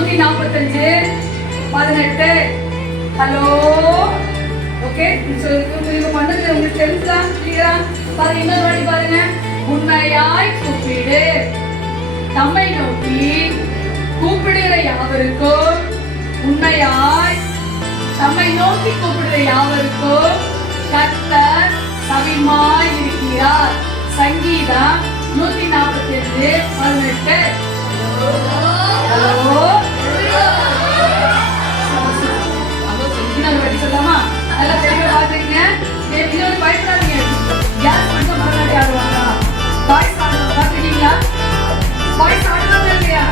145 18. Hello okay. நீங்க பண்ணது உங்களுக்கு தெரிஞ்சா கிளியரா பாருங்க. இன்னொரு வாட்டி பாருங்க. உண்மையாய் கூப்பிடு. தம்மை நோக்கி கூப்பிடுகிற யாவருக்கும் உண்மையாய் தம்மை நோக்கி கூப்பிடுகிற யாவருக்கும் கர்த்தர் சவிமாய் இருக்கிறார். சங்கீதம் 145 18. ஹலோ இன்னொரு வாட்டி சொல்லாமா? நல்லா தெளிவா பாத்துக்கங்க. இன்னொரு பயப்படாதீங்க. யார் மட்டும் மறுநாட்டி ஆடுவாங்களா? பாய்ஸ் ஆடுவாங்க பாத்துட்டீங்களா? பாய்ஸ் ஆடுவாங்க இல்லையா?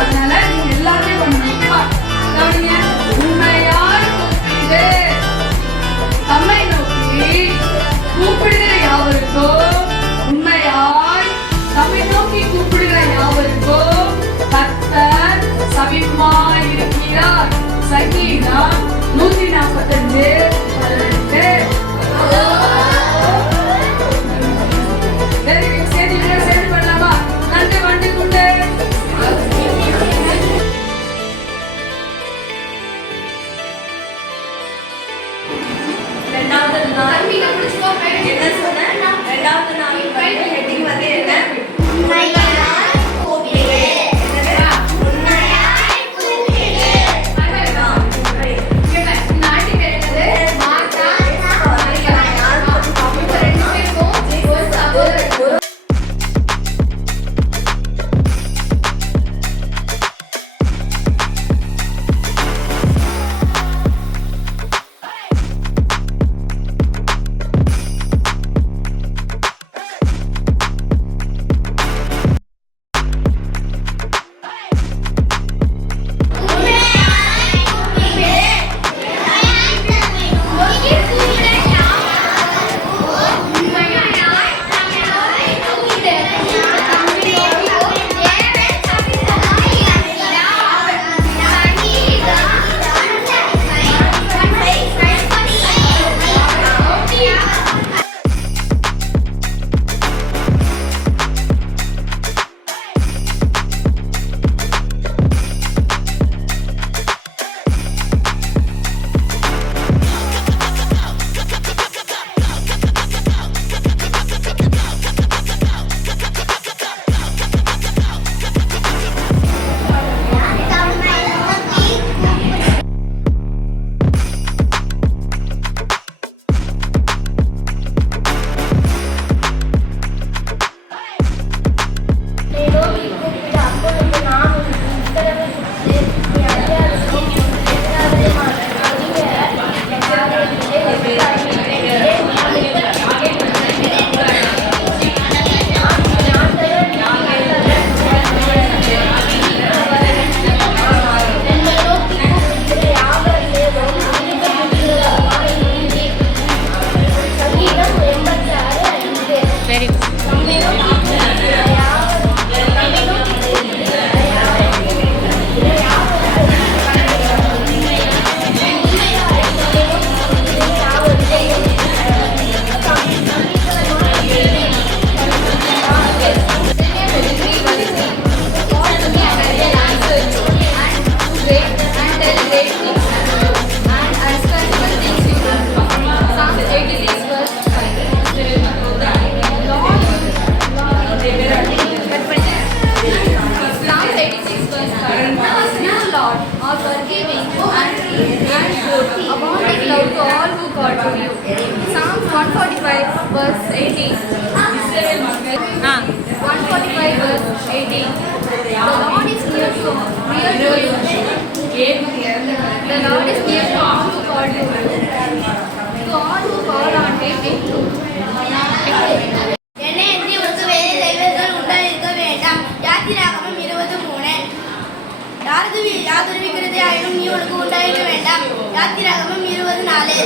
அதனால நீங்க எல்லாமே பண்ணுவீங்க. கவனிங்க. உண்மையாய் கூப்பிடு. தம்மை நோக்கி கூப்பிடுகிற யாவருக்கும் உண்மையாய் தம்மை நோக்கி கூப்பிடுகிற யாவருக்கும் கர்த்தர் சமீபமாய் இருக்கிறார். சங்கீதம் 145 18. சேர்ந்து பண்ணலாமா? நன்றி. வண்டி கொண்டு ரெண்டாவது நாள் என்ன சொன்னேன்? ரெண்டாவது நாள் ஹெட்டிங் வந்து என்ன? Psalms 145 verse 18. 145 verse 18. The Lord is near to you. The Lord is near to all who call to you. To all who call on Him in truth. என்னை எண்ணி உனக்கு வேலை செய்வர்கள் உண்டாயிருக்க வேண்டாம். யாத்திராகமம் 23. யாதுருவிக்கிறது ஆயினும் நீ உனக்கு உண்டாயிருக்க வேண்டாம். யாத்திராகமம் 24.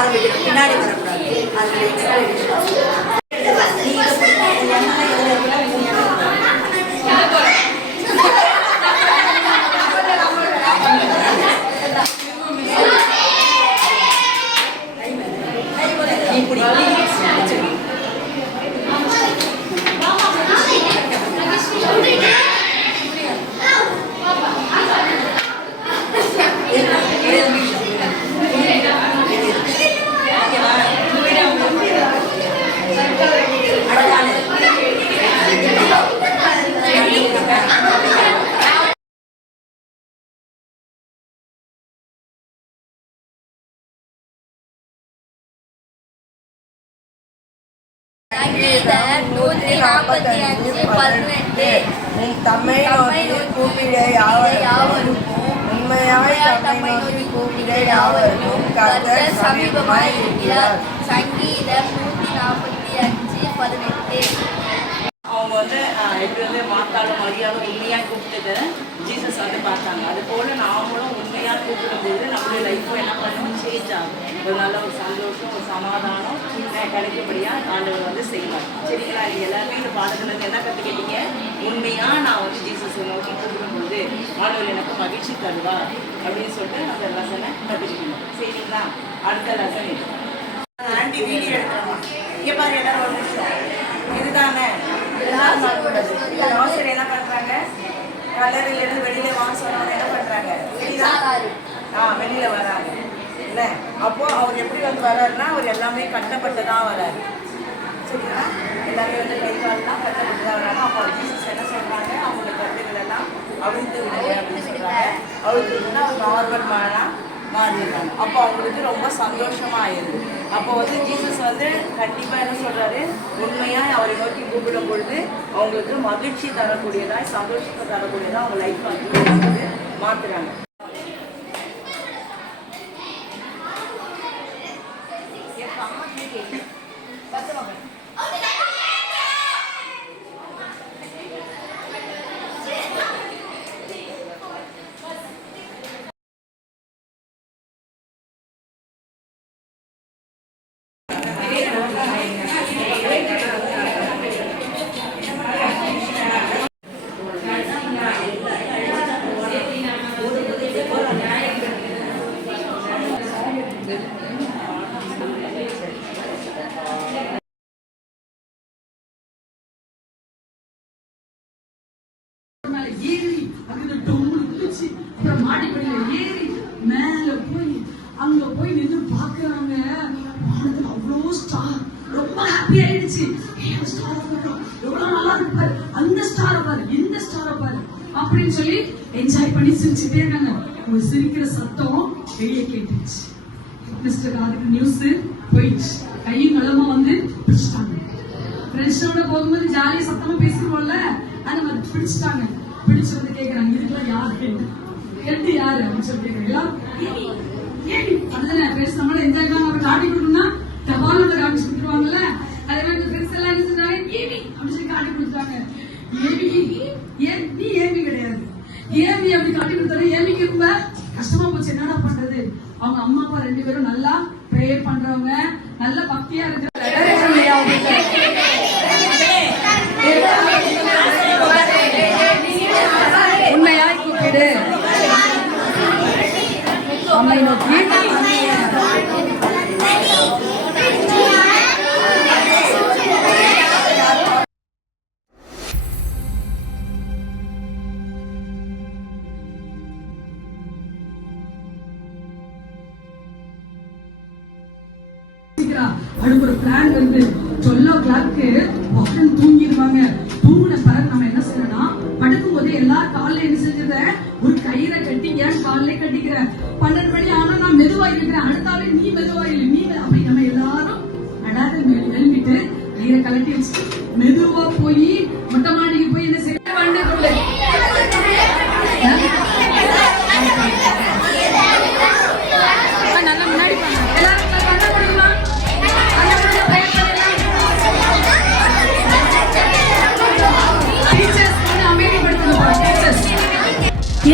ஆரம்பிக்கணும், பின்னாடி வரக்கூடாது. அதில் எக்ஸ்பிளனேஷன் நீங்கள் சங்கீதம் 145:18 உன் தம்மை நோக்கி கூப்பிட யாவரும் உண்மையாய் தம்மை நோக்கி கூப்பிட யாவரும் கர்த்தர் சமீபமாய் இருக்கிறார். சங்கீதம் 145:18 அவங்க எப்படி மாத்தாலும் மரியாதை உண்மையாக கூப்பிட்டது ஜீசஸ் பார்த்தாங்க. அது போல் நாமளும் உண்மையாக கூப்பிடும்போது நம்மளுடைய லைஃப்பும் என்ன பண்ணணும், சேஞ்ச் ஆகும். ஒரு நல்ல ஒரு சந்தோஷம், ஒரு சமாதானம் கிடைக்கப்படியாக ஆண்டவர் செய்வார். சரிங்களா? நீங்கள் எல்லாருமே இந்த பாடத்துலேருந்து என்ன கற்றுக்கிட்டீங்க? உண்மையாக நான் ஜீசஸ் நோக்கி கூப்பிடும்போது ஆண்டவர் எனக்கு மகிழ்ச்சி தருவார் அப்படின்னு சொல்லிட்டு அந்த லெசனை கற்றுக்கிட்டோம். சரிங்களா? அடுத்த லெசன் இது. ஆண்டி வீடியோ எடுத்துருவோம். இங்கே பாரு எல்லாரும் ஒரு நிமிஷம். இதுதானே ஆசிரியர் என்ன பண்றாங்க? கல்லறையிலிருந்து வெளியில வாங்க சொன்னவங்க என்ன பண்றாங்க? வெளியில வராங்க இல்ல. அப்போ அவர் எப்படி வர்றாருன்னா, அவர் எல்லாமே கட்டப்பட்டுதான் வர்றாரு. சரிங்களா? எல்லாமே கை கால்லாம் கட்டப்பட்டுதான் வர்றாங்க. அப்போ ஜீசஸ் என்ன சொல்றாங்க? அவங்களோட கருத்துக்கள் எல்லாம் அவிழ்த்து விடுங்க அப்படின்னு சொல்றாங்க. அவிழ்த்து விட்டுனா அவங்க நார்மல் மேனா மாறிடுறாங்க. அப்போ அவங்களுக்கு ரொம்ப சந்தோஷமா ஆயிடுது. அப்போ ஜீசஸ் கண்டிப்பாக என்ன சொல்றாரு? உண்மையாக அவரை நோக்கி கூப்பிடும் பொழுது அவங்களுக்கு மகிழ்ச்சி தரக்கூடியதாக, சந்தோஷத்தை தரக்கூடியதாக அவங்க லைஃப் மாற்றுறாங்க. மாடிப்படியில ஏறி மேல போய் அங்க போய் நின்று பாக்குறாங்க. அவ்வளோ ஸ்டார், ரொம்ப ஹாப்பி ஆயிடுச்சு. எவ்வளவு நல்லா இருக்கு பாரு, அந்த ஸ்டாரை பாரு, இந்த ஸ்டாரை பாரு அப்படின்னு சொல்லி என்ஜாய் பண்ணி சிரிச்சுட்டே இருக்காங்க. ஒரு சிரிக்கிற சத்தம் வெளியே கேட்டுச்சு. அதுக்கு நியூஸ் போயிடுச்சு. கையும் களமா பிடிச்சிட்டாங்க. ஃப்ரெண்ட்ஸோட போகும்போது ஜாலியா சத்தமா பேசிடுவோம்ல, அந்த மாதிரி பிடிச்சிட்டாங்க. பிடிச்சு கேட்கறாங்க, இதுக்கெல்லாம் யாரு ஹெல்த் யாரு அப்படின்னு சொல்லி கேட்கறீங்களா? அதுதானே ஃப்ரெண்ட்ஸ் நம்மள என்ஜாய் பண்ண காட்டி கொடுக்கணும்னா தபாலோட காமிச்சு கொடுத்துருவாங்கல்ல. அதே மாதிரி ஃப்ரெண்ட்ஸ் எல்லாம் என்ன சொன்னாங்க? ஏமி அப்படின்னு சொல்லி காட்டி கொடுத்தாங்க. ஏமி நீ ஏமி கிடையாது, ஏமி அப்படி காட்டி கொடுத்தாரு. ஏமிக்கு ரொம்ப கஷ்டமா போச்சு. என்னடா பண்றது? அவங்க அம்மா அப்பா 2 பேரும் நல்லா ப்ரேயர் பண்றவங்க, நல்ல பக்தியா இருக்கிற உண்மையாய் கூப்பிடு அம்மை நோக்கி. அதுக்கு ஒரு பிளான் வந்து 12 o'clock பக்கம் தூங்கிடுவாங்க. தூங்கின பிறகு நம்ம என்ன செய்யணும்னா, படுக்கும் போது எல்லா காலையில என்ன செஞ்சிருந்த, ஒரு கயிறை கட்டி ஏன் காலையில கட்டிக்கிற. 12 மணி ஆனா நான் மெதுவா இருக்கிறேன், அடுத்தாலே நீ மெதுவா இல்லை, நீ அப்படி நம்ம எல்லாரும் நடாத எழுப்பிட்டு கயிறை கலட்டி வச்சுட்டு மெதுவா போய் மொட்டை மாடிக்கு போய் என்ன செய்ய நல்லா முன்னாடி எல்லாரும்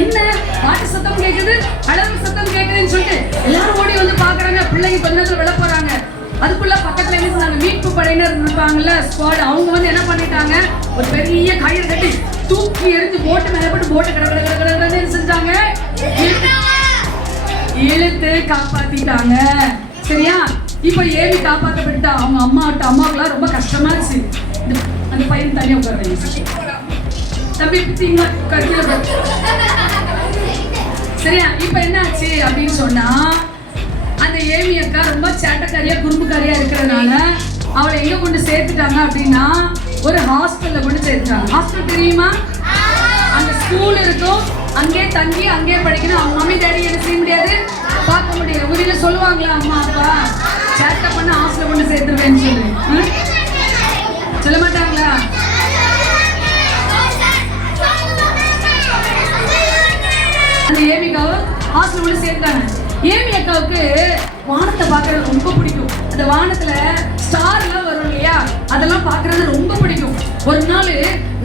என்ன பாட்டு சத்தம் கேக்குது, அழகு சத்தம் கேக்குதுன்னு சொல்லிட்டு எல்லாரும் ஓடி பாக்குறாங்க. பிள்ளைங்க கொஞ்ச நேரத்துல விளப்ப அதுக்குள்ள பக்கத்துல என்ன சொன்னாங்க, மீட்பு படையினர் இருப்பாங்கல்ல ஸ்குவாட், அவங்க வந்து என்ன பண்ணிட்டாங்க, ஒரு பெரிய கயிறு கட்டி தூக்கி எறிஞ்சு போட்டு மேல போட்டு போட்டு கடை செஞ்சாங்க, இழுத்து காப்பாத்திட்டாங்க. சரியா? இப்ப ஏவி காப்பாற்றப்பட்டா அவங்க அம்மாவுக்குலாம் ரொம்ப கஷ்டமா இருந்துச்சு. அந்த பையன் தனியா உட்கார தம்பி கட்டில. சரியா? இப்ப என்ன ஆச்சு அப்படின்னு சொன்னா, அந்த ஏமி அக்கா ரொம்ப சேட்டக்காரியா குறும்புக்காரியா இருக்கிறதுனால அவளை எங்க கொண்டு சேர்த்துட்டாங்க அப்படின்னா, ஒரு ஹாஸ்டல்ல கொண்டு சேர்த்துட்டாங்க. ஹாஸ்டல் தெரியுமா? அந்த ஸ்கூல் இருக்கும், அங்கே தங்கி அங்கே படிக்கணும். அவங்க மம்மி டேடி என்ன செய்ய முடியாது, பார்க்க முடியாது. உங்க வீட்டுல சொல்லுவாங்களா அம்மா அப்பா சேட்டை பண்ண ஹாஸ்டல்ல கொண்டு சேர்த்துருவேன்னு சொல்லி? சொல்ல மாட்டாங்களா? அந்த ஏமி அக்காவை ஹாஸ்டல் கொண்டு சேர்த்தாங்க. ஏமி அக்காவுக்கு வானத்தை பார்க்கறது ரொம்ப பிடிக்கும். அந்த வானத்துல ஸ்டார் எல்லாம் வரும் இல்லையா, அதெல்லாம் பார்க்கறது ரொம்ப பிடிக்கும். ஒரு நாள்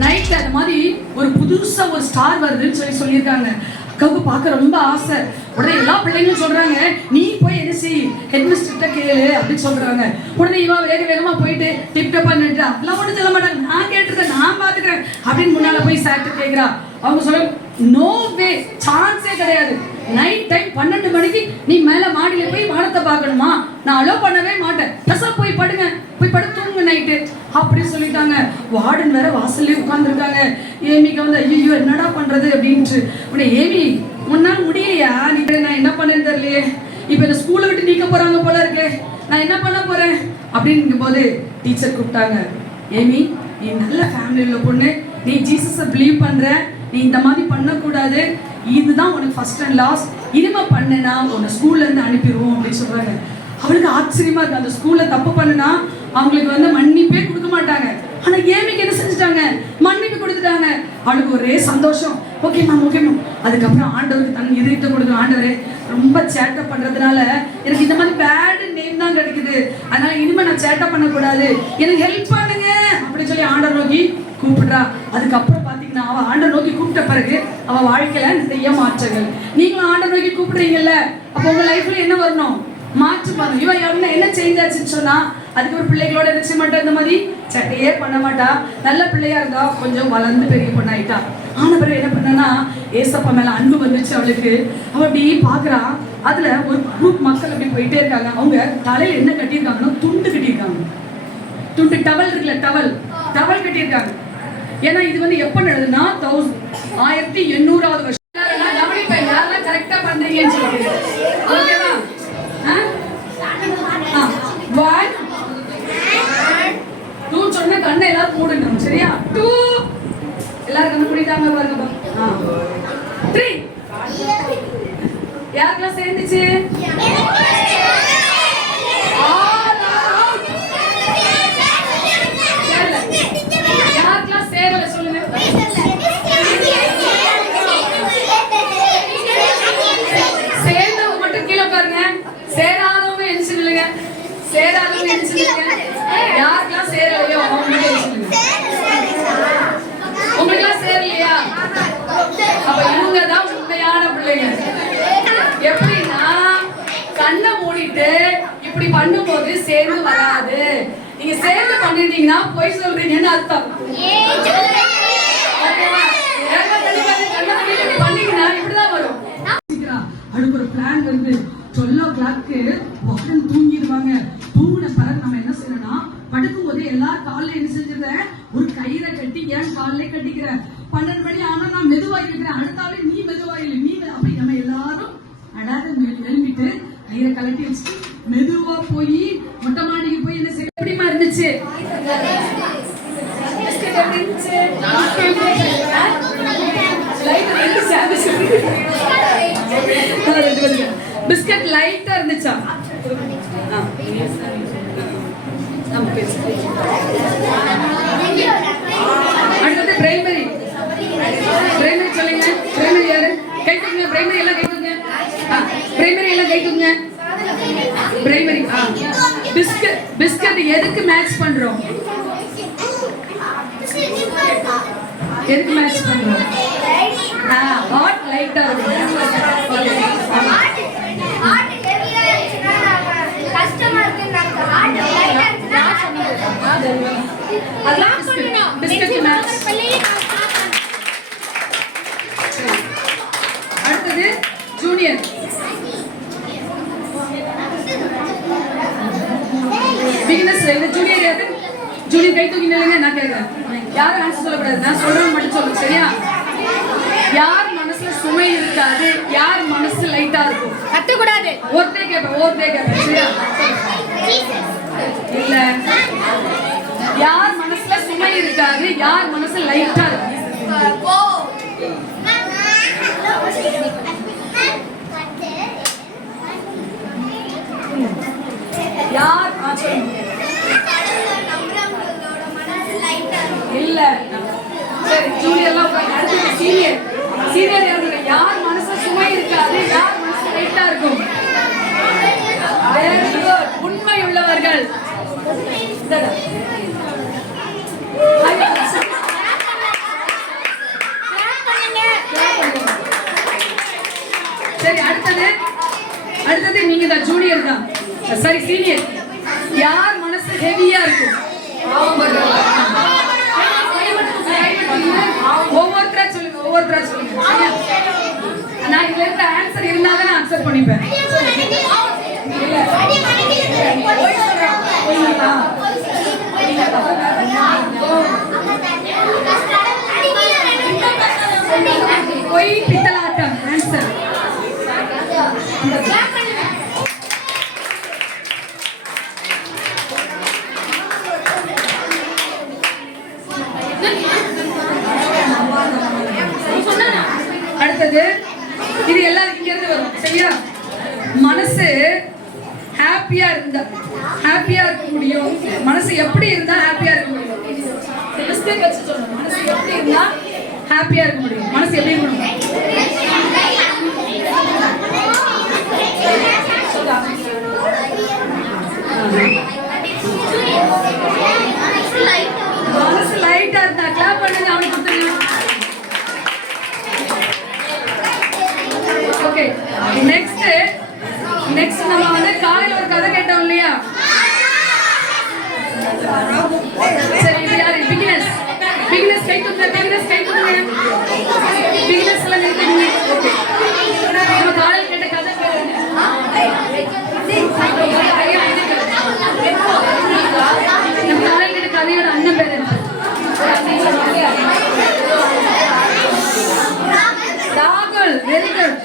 நைட்ல அந்த மாதிரி ஒரு புதுசா ஒரு ஸ்டார் வருதுன்னு சொல்லியிருக்காங்க. அக்காவுக்கு பார்க்க ரொம்ப ஆசை. உடனே எல்லா பிள்ளைங்களும் சொல்றாங்க, நீ போய் என்ன செய், ஹெட்மிஸ்டர்கிட்ட கேளு அப்படின்னு சொல்றாங்க. உடனே இவா வேகமா போயிட்டு டிப்டப் பண்ணிட்டு, அதெல்லாம் ஒன்றும் சொல்ல மாட்டாங்க, நான் கேட்டுருக்கேன், நான் பாத்துக்கிறேன் அப்படின்னு முன்னால போய் சார்ட்டு கேட்கிறா. அவங்க சொல்ல, நோ வே, சான்ஸே கிடையாது. நைட் டைம் 12 மணிக்கு நீ மேல மாடியில போய் வானத்தை பார்க்கணுமா, நான் அலோ பண்ணவே மாட்டேன், பெசா போய் படுங்க, போய் படுத்து தூங்குங்க நைட்டு அப்படி சொல்லிட்டாங்க. வார்டன் வேற வாசல்லே உட்கார்ந்துருக்காங்க. ஏமிக்கு வந்து ஐயோ என்னடா பண்றது அப்படின்ட்டு. உடனே ஏமி, உன்னால முடியலையா, நீ நான் என்ன பண்ணேன்னு தெரியலையே, இப்ப இந்த ஸ்கூலை விட்டு நீக்க போறாங்க போல இருக்கே, நான் என்ன பண்ண போறேன் அப்படிங்கும் போது டீச்சர் கூப்பிட்டாங்க. ஏமி, நீ நல்ல ஃபேமிலியில பொண்ணு, நீ ஜீசஸை பிலீவ் பண்ற, நீ இந்த மாதிரி பண்ணக்கூடாது, இதுதான் உனக்கு ஃபர்ஸ்ட் அண்ட் லாஸ்ட், இனிமே பண்ணனா உன்னை ஸ்கூல்ல இருந்து அனுப்பிடுவோம் அப்படின்னு சொல்றாங்க. அவளுக்கு ஆச்சரியமா இருக்கு. அந்த ஸ்கூல்ல தப்பு பண்ணுனா அவங்களுக்கு வந்து மன்னிப்பே கொடுக்க மாட்டாங்க. ஆனா ஏமிக்கு என்ன செஞ்சுட்டாங்க, மன்னிப்பு கொடுத்துட்டாங்க. அவளுக்கு ஒரே சந்தோஷம். Okay ma'am, okay ma'am. அதுக்கப்புறம் ஆண்டவருக்கு தன் இதயத்தை கொடுக்கும். ஆண்டவரே, ரொம்ப சேட்டை பண்றதுனால எனக்கு இந்த மாதிரி பேட் நேம் தான் கிடைக்குது, அதனால இனிமே நான் சேட்டை பண்ணக்கூடாது, எனக்கு ஹெல்ப் பண்ணுங்க அப்படின்னு சொல்லி ஆண்டவர் நோக்கி கூப்பிடுறா. அதுக்கப்புறம் பாத்தீங்கன்னா அவ ஆண்டவர் நோக்கி கூப்பிட்ட பிறகு அவ வாழ்க்கையில நிறைய மாற்றங்கள். நீங்களும் ஆண்டவர் நோக்கி கூப்பிடுறீங்கல்ல, அப்ப உங்க லைஃப்ல என்ன வரணும், மாற்றம் வரணும். இவன் என்ன சேஞ்ச் ஆச்சுன்னு சொன்னா, அதுக்கு ஒரு பிள்ளைகளோட நிச்சய மாட்டா, இந்த மாதிரி சட்டையே பண்ண மாட்டா, நல்ல பிள்ளையா இருந்தா கொஞ்சம் வளர்ந்து பெரிய பொண்ணாயிட்டா. ஆன பிறகு என்ன பண்ணனா, ஏசப்பா மேல அன்பு வந்துச்சு அவளுக்கு. அவ அப்படி பாக்குறா, அதுல ஒரு குரூப் மக்கள் அப்படி போயிட்டே இருக்காங்க. அவங்க தலையில என்ன கட்டியிருக்காங்கன்னா, துண்டு கட்டியிருக்காங்க. துண்டு டவல் இருக்குல்ல, டவல் கட்டியிருக்காங்க. ஏன்னா இது வந்து எப்ப நடந்ததுன்னா 1800வது வருஷம். கவனிப்பேன் யாரெல்லாம் கரெக்டா பண்றீங்கன்னு சொல்லிட்டு. ஓகேவா? 1 2 சொன்ன கண்ணை எல்லாரும் மூடணும். சரியா? 2 எல்லாரும் கண்ணு மூடிட்டாங்க பாருங்க. 3 யாருக்கெல்லாம் சேர்ந்துச்சு? யாருக்கெல்லாம் சேரல சொல்லுங்க. சேர்ந்தவங்க மட்டும் கீழே பாருங்க, சேராதவங்க எரிச்சு இல்லைங்க, சேராதவங்க எரிச்சு இல்லைங்க. யாருக்கெல்லாம் சேரலையோ அவங்க எரிச்சு. உங்களுக்கெல்லாம் சேரலையா? அப்ப இவங்க தான் உண்மையான பிள்ளைங்க. எப்படின்னா, கண்ணை மூடிட்டு இப்படி பண்ணும்போது சேர்ந்து வராது. நீங்க சேர்ந்து பண்ணிட்டீங்கன்னா போய் சொல்றீங்கன்னு அர்த்தம். பண்ணீங்கன்னா இப்படிதான் வரும். அதுக்கு ஒரு பிளான் வருது. 12 o'clock வார்டன் தூங்கிடுவாங்க. தூங்கின பிறகு நம்ம என்ன செய்யணும்னா, படுக்கும் போது எல்லா காலையில என்ன செஞ்சிருந்தேன், ஒரு கயிறை கட்டி ஏன் காலையில கட்டிக்கிறேன். 12 மணி ஆனா நான் மெதுவாகி இருக்கிறேன், அடுத்தாலே நீ மெதுவாயில நீ அப்படி நம்ம எல்லாரும் அடாத எழுப்பிட்டு கயிறை கலட்டி வச்சுட்டு மெதுவா போய் மொட்டை மாடிக்கு போய் என்ன செய்ய. எப்படிமா இருந்துச்சு? பிஸ்கட் லைட்டா இருந்துச்சா? அடுத்தது பிரைமரி. பிரைமரி சொல்லுங்க. பிரைமரி யாரு? கை தூக்குங்க. பிரைமரி எல்லாம் கை தூக்குங்க. பிரைமரி எல்லாம் கை தூக்குங்க. பிரைமரி. பிஸ்கட் எதுக்கு மேட்ச் பண்றோம்? எதுக்கு மேட்ச் பண்றோம்? ஹாட் லைட்டா கஷ்டமா இருக்கு. கை தூக்கி நில்லுங்க, நான் கேட்கிறேன். யாரும் ஆன்சர் சொல்லக்கூடாது, நான் சொல்றேன் மட்டும் சொல்லுங்க, சரியா? யார் மனசுல சுமை இருக்காது, யார் மனசு லைட்டா இருக்கும்? கட்டக்கூடாது. ஒருத்தே கேட்பேன், சரியா? இல்ல, யார் மனசுல சுமை இருக்காது, யார் மனசு லைட்டா இருக்கும்? யார்? இல்ல, சரி, ஜூனியர்லாம் சீனியர் யாருங்க? யார் மனசு சுமை இருக்காது, யார் மனசு லைட்டா இருக்கும்? Very good. உண்மை உள்ளவர்கள். சரி, அடுத்தது நீங்க தான், ஜூனியர் தான், சரி சீனியர். யார் மனசு ஹெவியா இருக்கும்? ஒவ்வொருத்தரா சொல்லுங்க. நான் இதுல இருக்க ஆன்சர் இருந்தாதான் நான் ஆன்சர் பண்ணிப்பேன். பொய் பித்தலாட்டம் ஆன்சர். அடுத்தது இது எல்லாரும் இங்க இருந்து வரும், சரியா? மனசு ஹாப்பியா இருக்க முடியும். மனசு எப்படி இருந்தா ஹாப்பியா இருக்க முடியும்? மிஸ்டேக் வச்சு சொல்லணும். மனசு எப்படி இருந்தா ஹாப்பியா இருக்க முடியும்? மனசு எப்படி இருக்கணும்? மனசு லைட்டா இருந்தா கிளாப் பண்ணுங்க, அவனுக்கு கொடுத்துருங்க. ஓகே, நெக்ஸ்ட் நம்ம வந்து காலையில ஒரு கதை கேட்டோம் இல்லையா? சரி, இது யாரு? பிகினர்ஸ் கை தூக்குங்க. பிகினர்ஸ் எல்லாம் நிறுத்துங்க. நம்ம காலையில கேட்ட கதை கேளுங்க. நம்ம காலையில கேட்ட கதையோட அண்ணன் பேர் என்ன? ராகுல். Very good.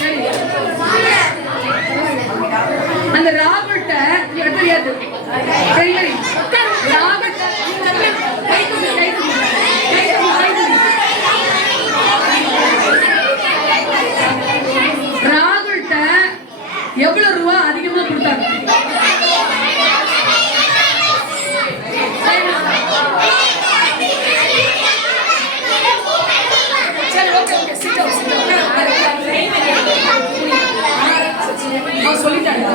சரி, அந்த ராகுல்ட்ட தெரியாது பிரைமரி ராகுல்ட்ட எவ்வளவு ரூபா அதிகமா கொடுத்தாங்க? சொல்லிட்டாங்க.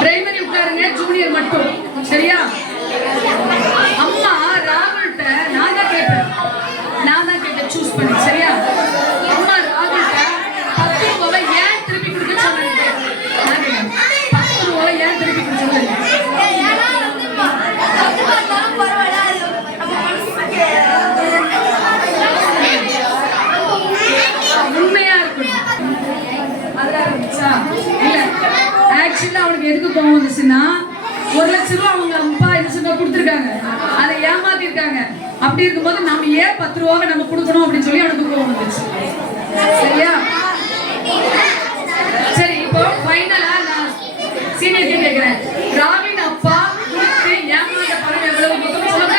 பிரைமரி உட்காருங்க, ஜூனியர் மட்டும், சரியா? அம்மா ராகுல்ட்ட நான் தான் கேட்டேன் சூஸ் பண்ணி, சரியா? அம்மா ராகுல்ட்ட 10 ரூபாய் ஏன் திருப்பி கொடுக்க சொன்னாங்க? 10 ரூபாய் ஏன் திருப்பி கொடுக்க சொன்னாங்க? உண்மையா இருக்கணும். அதெல்லாம் இருந்துச்சா? இல்ல, ஆக்சுவலா அவனுக்கு எதுக்கு கோவம் வந்துச்சுன்னா 1 லட்சம் ரூபாய் அவங்க அப்பா என்ன சொன்னா கொடுத்துருக்காங்க, அதை ஏமாத்திருக்காங்க. அப்படி இருக்கும்போது நம்ம ஏன் 10 ரூபாவை நம்ம கொடுக்கணும் அப்படின்னு சொல்லி அவனுக்கு கோவம் வந்துச்சு, சரியா? சரி, இப்போ ஃபைனலா நான் சீனியர் கேட்கிறேன். ராவின் அப்பா கொடுத்து ஏமாந்த பணம் எவ்வளவு மொத்தம் சொல்லுங்க.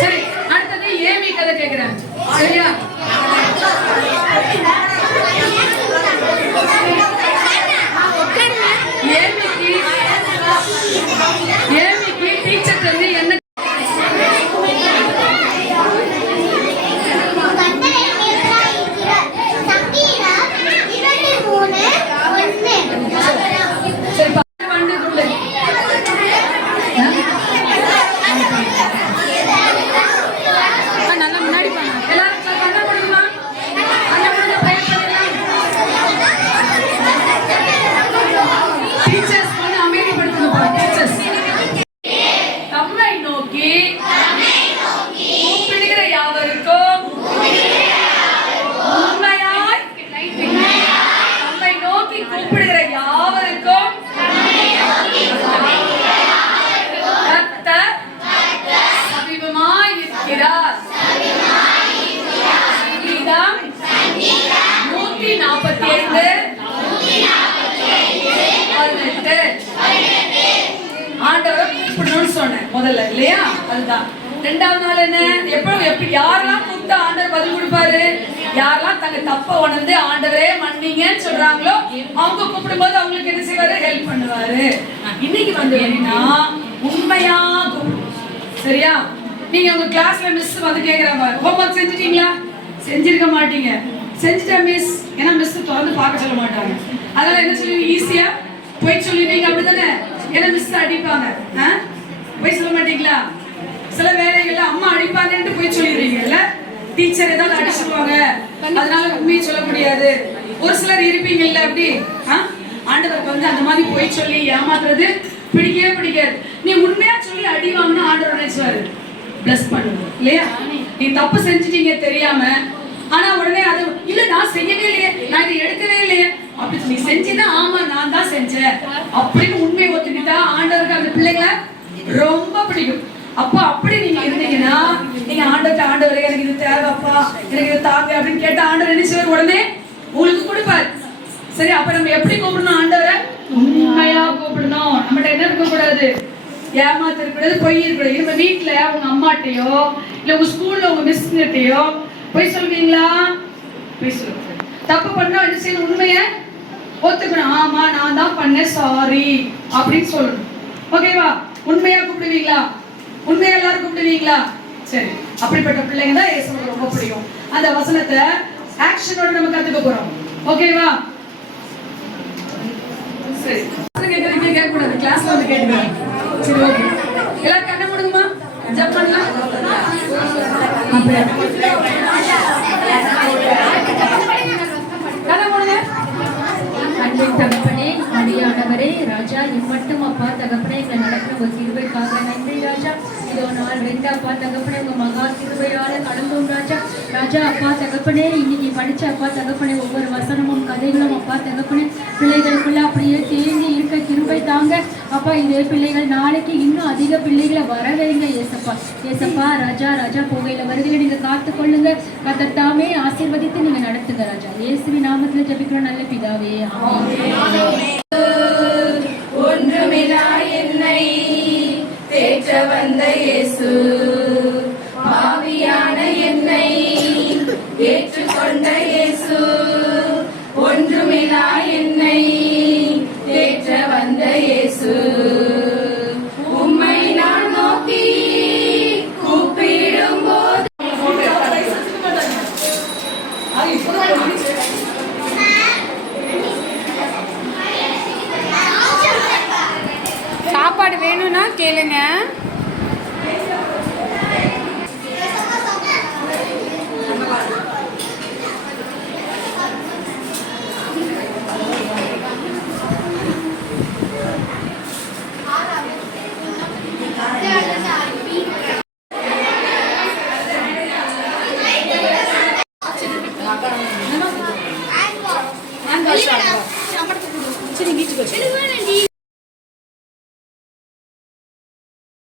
சரி, அடுத்த முதல்ல இல்லையா? அதுதான். ரெண்டாவது நாள் என்ன? எப்படி யாரெல்லாம் கூப்பிட்டு ஆண்டவர் பதில் கொடுப்பாரு? யாரெல்லாம் தங்க தப்ப உணர்ந்து ஆண்டவரே மன்னிங்கன்னு சொல்றாங்களோ அவங்க கூப்பிடும் போது அவங்களுக்கு என்ன செய்வாரு? ஹெல்ப் பண்ணுவாரு. இன்னைக்கு வந்து எப்படின்னா உண்மையா கூப்பிடும். சரியா? நீங்க உங்க கிளாஸ்ல மிஸ் வந்து கேக்குறாங்க, ஹோம்வொர்க் செஞ்சுட்டீங்களா? செஞ்சிருக்க மாட்டீங்க. செஞ்சுட்டேன் மிஸ். ஏன்னா மிஸ் திறந்து பார்க்க சொல்ல மாட்டாங்க. அதனால என்ன சொல்லுவீங்க? ஈஸியா போய் சொல்லிடுவீங்க, அப்படித்தானே? ஏன்னா மிஸ் அடிப்பாங்க. போய் சொல்ல மாட்டீங்களா? சில வேலைகள்ல அம்மா அடிப்பாங்கன்னு போய் சொல்லிடுறீங்கல்ல. டீச்சர் ஏதாவது அடிச்சுடுவாங்க, அதனால உண்மையை சொல்ல முடியாது. ஒரு சிலர் இருப்பீங்கல்ல அப்படி. ஆண்டவருக்கு வந்து அந்த மாதிரி போய் சொல்லி ஏமாத்துறது பிடிக்கவே பிடிக்காது. நீ உண்மையா சொல்லி அடி வாங்கினா ஆண்டவர் நினைச்சுவாரு, பிளஸ் பண்ணுவோம் இல்லையா? நீ தப்பு செஞ்சுட்டீங்க தெரியாம, ஆனா உடனே அது இல்ல நான் செய்யவே இல்லையே, நான் இதை எடுக்கவே இல்லையே, அப்படி நீ செஞ்சுதான் ஆமா நான் தான் செஞ்சேன் அப்படின்னு உண்மையை ஒத்துக்கிட்டா ஆண்டவருக்கு அந்த பிள்ளைங்களை ரொம்ப பிடிக்கும். அப்போ அப்படி நீங்க இருந்தீங்கன்னா நீங்க ஆண்டவரே எனக்கு இது தேவைப்பா, எனக்கு இது தாங்க அப்படின்னு கேட்ட ஆண்டவர் என்ன செய்வார்? உடனே உங்களுக்கு கொடுப்பார். சரி, அப்ப நம்ம எப்படி கூப்பிடணும்? ஆண்டவரை உண்மையா கூப்பிடணும். நம்மகிட்ட என்ன இருக்க கூடாது? ஏமாத்த இருக்கக்கூடாது, பொய் இருக்கக்கூடாது. நம்ம வீட்டுல உங்க அம்மாட்டையோ இல்ல உங்க ஸ்கூல்ல உங்க மிஸ்கிட்டையோ பொய் சொல்வீங்களா? பொய் சொல்லுங்க. தப்பு பண்ணா என்ன செய்யணும்? உண்மைய ஒத்துக்கணும். ஆமா நான் தான் பண்ணேன், சாரி அப்படின்னு சொல்லணும். ஓகேவா? உண்மையா கூப்பிடுவீங்களா? உண்மையா எல்லாரும் கூப்பிடுவீங்களா? சரி, அப்படிப்பட்ட பிள்ளைங்க தான் இயேசுவுக்கு ரொம்ப பிடிக்கும். அந்த வசனத்தை ஆக்ஷனோட நம்ம கத்துக்க போறோம். ஓகேவா? சரி, கேட்கறதுக்கு கேட்க கூடாது, கிளாஸ்ல வந்து கேட்டுக்கலாம். சரி, ஓகே. எல்லாரும் கண்ணை மூடுங்கம்மா, ஜம்ப் பண்ணலாம். கண்ணை மூடுங்க. அன்பின் தகப்பனே, அடியானவரே, ராஜா இம்மட்டும் அப்பா தகப்பனே எங்களை நடக்கிற ஒரு கிருபைக்காக நன்றி ராஜா. இதோ நாள் 2 அப்பா தகப்பனே உங்க மகா கிருபையால கடந்தோம் ராஜா. ராஜா அப்பா தகப்பனே, இன்னைக்கு படிச்ச அப்பா தகப்பனே ஒவ்வொரு வசனமும் கதைகளும் அப்பா தகப்பனே பிள்ளைகளுக்குள்ள அப்படியே தேங்கி இருக்க கிருபை தாங்க அப்பா. இதே பிள்ளைகள் நாளைக்கு இன்னும் அதிக பிள்ளைகளை வர வைங்க ஏசப்பா. ஏசப்பா ராஜா, ராஜா போகையில வருகையில நீங்க காத்து கொள்ளுங்க. கத்தத்தாமே ஆசீர்வதித்து நீங்க நடத்துங்க ராஜா. இயேசுவின் நாமத்துல ஜெபிக்கிறோம் நல்ல பிதாவே, ஆமென். ஒன்றுமில்லா என்னை தேற்ற வந்த இயேசு, பாவியான என்னை ஏற்றுக்கொண்ட இயேசு, ஒன்றுமில்லா என்னை தேற்ற வந்த இயேசு, உம்மை நான் நோக்கி கூப்பிடும் போது சாப்பாடு வேணும்னா கேளுங்க. சரி, வீட்டுக்கு